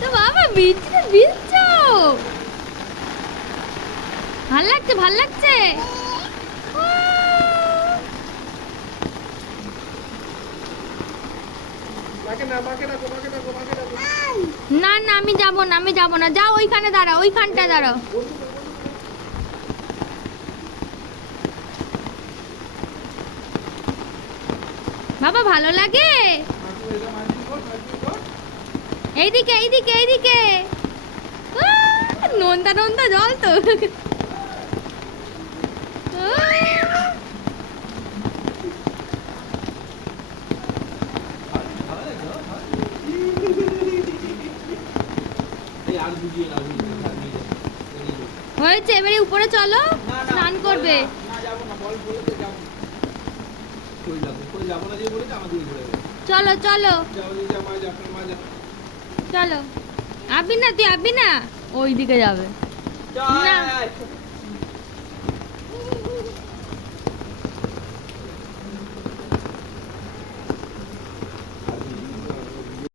তো বাবা ভিজছে ভিজছো, ভাল লাগছে ভাল লাগছে। না না আমি যাব না, আমি যাব না। যাও ওইখানে দাঁড়াও, ওইখানটা দাঁড়াও। বাবা ভালো লাগে? এইদিকে এইদিকে এইদিকে। নোনতা নোনতা জল তো। হয়েছে, এবারে উপরে চলো, স্নান করবে। চলো চলো চলো। আবি না, তুই আবি না, ওই দিকে যাবে না।